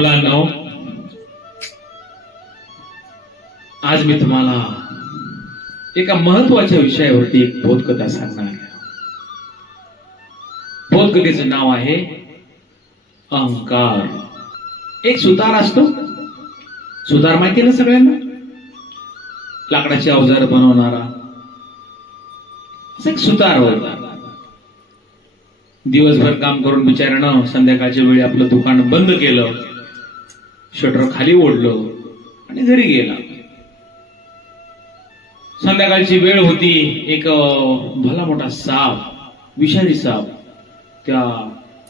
मुलांनो, आज मी तुम्हाला एका महत्वाच्या विषयावरती एक बोधकथा सांगणार आहे. बोधकथेचं नाव आहे अहंकार. एक सुतार असतो. सुतार माहिती ना सगळ्यांना, लाकडाची अवजार बनवणारा. एक सुतार होता. दिवसभर काम करून बिचाऱ्यानं संध्याकाळच्या वेळी आपलं दुकान बंद केलं, शटर खाली ओढलं आणि घरी गेला. संध्याकाळची वेळ होती. एक भला मोठा साप, विषारी साप त्या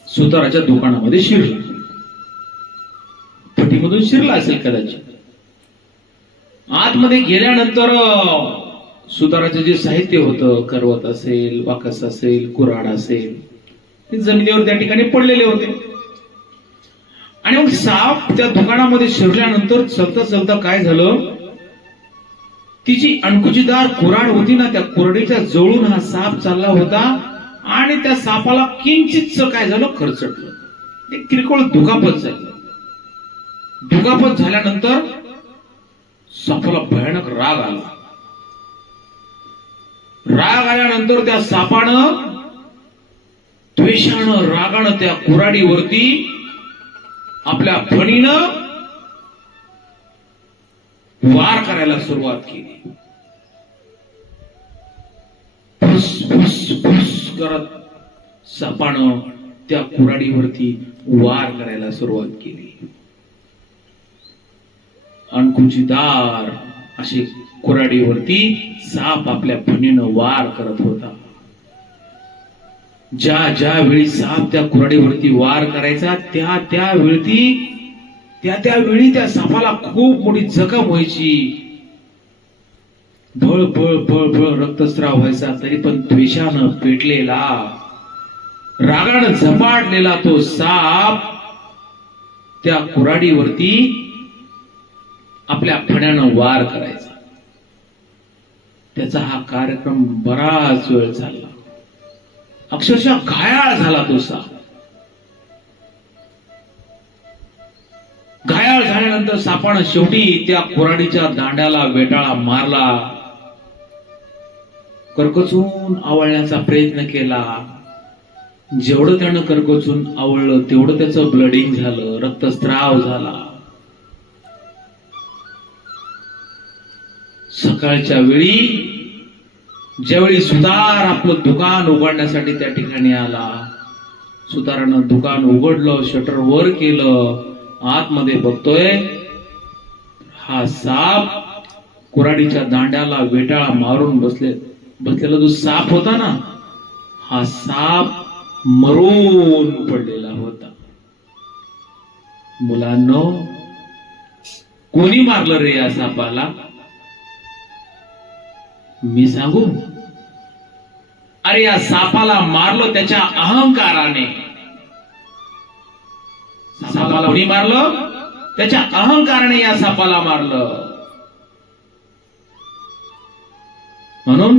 सुताराच्या दुकानामध्ये शिरला. फटीमधून शिरला असेल कदाचित. आतमध्ये गेल्यानंतर सुताराचं जे साहित्य होतं, करवत असेल, वाकस असेल, कुऱ्हाड असेल, ते जमिनीवर त्या ठिकाणी पडलेले होते. आणि मग साप त्या दुकानामध्ये शिरल्यानंतर चलता चलता काय झालं, ती जी अणकुचीदार कुऱ्हाड होती ना, त्या कुऱ्हाडीच्या जवळून हा साप चालला होता आणि त्या सापाला किंचितच काय झालं, खरचटलं. एक किरकोळ दुखापत झाली. दुखापत झाल्यानंतर सापाला भयानक राग आला. राग आल्यानंतर त्या सापानं द्वेषानं, रागानं त्या कुऱ्हाडीवरती आपल्या फणीनं वार करायला सुरुवात केली. फुस फुस फुस करत सापानं त्या कुऱ्हाडीवरती वार करायला सुरुवात केली. अणकुचीदार अशी कुऱ्हाडीवरती साप आपल्या फणीनं वार करत होता. ज्या वेळी साप त्या कुऱ्हाडीवरती वार करायचा, त्यावेळी त्या सापाला खूप मोठी जखम व्हायची. भळ भळ भळ भळ रक्तस्राव व्हायचा. तरी पण द्वेषानं पेटलेला, रागानं झपाटलेला तो साप त्या कुऱ्हाडीवरती आपल्या फण्यानं वार करायचा. त्याचा हा कार्यक्रम बराच वेळ चालला. अक्षरशः घायाळ झाला तो साप. घायाळ झाल्यानंतर सापानं शेवटी त्या कुऱ्हाडीच्या दांड्याला वेटाळा मारला. करकचून आवळण्याचा प्रयत्न केला. जेवढं त्यानं करकचून आवळलं तेवढं त्याचं ब्लडिंग झालं, रक्तस्राव झाला. सकाळच्या वेळी ज्यावेळी सुतार आपलं दुकान उघडण्यासाठी त्या ठिकाणी आला, सुतारानं दुकान उघडलं, शटर वर केलं. आतमध्ये बघतोय हा साप कुऱ्हाडीच्या दांड्याला वेटाळा मारून बसलेला जो साप होता ना, हा साप मरून पडलेला होता. मुलांनो, कोणी मारलं रे या सापाला? मी सांगू? अरे या सापाला मारलं त्याच्या अहंकाराने. सापाला कोणी मारलं? त्याच्या अहंकाराने या सापाला मारलं. म्हणून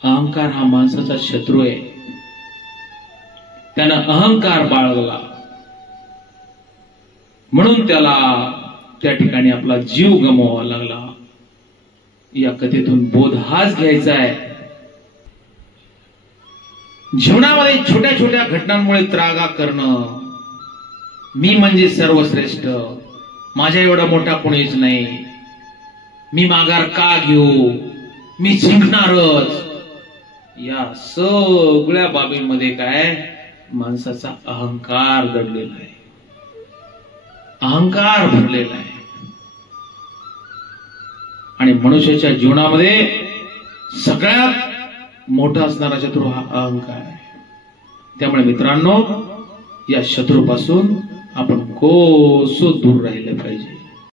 अहंकार हा माणसाचा शत्रू आहे. त्यानं अहंकार बाळगला म्हणून त्याला त्या ठिकाणी आपला जीव गमवावा लागला. या कथेतून बोध हाच घ्यायचा आहे, जीवनामध्ये छोट्या छोट्या घटनांमुळे त्रागा करणं, मी म्हणजे सर्वश्रेष्ठ, माझ्या एवढा मोठा कोणीच नाही, मी माघार का घेऊ, मी जिंकणारच, या सगळ्या बाबींमध्ये काय माणसाचा अहंकार दडलेला आहे, अहंकार भरलेला आहे. आणि मनुष्याच्या जीवनामध्ये सगळ्यात मोठा असणारा शत्रू हा अहंकार आहे. त्यामुळे मित्रांनो, या शत्रूपासून आपण कोसो दूर राहिलं पाहिजे.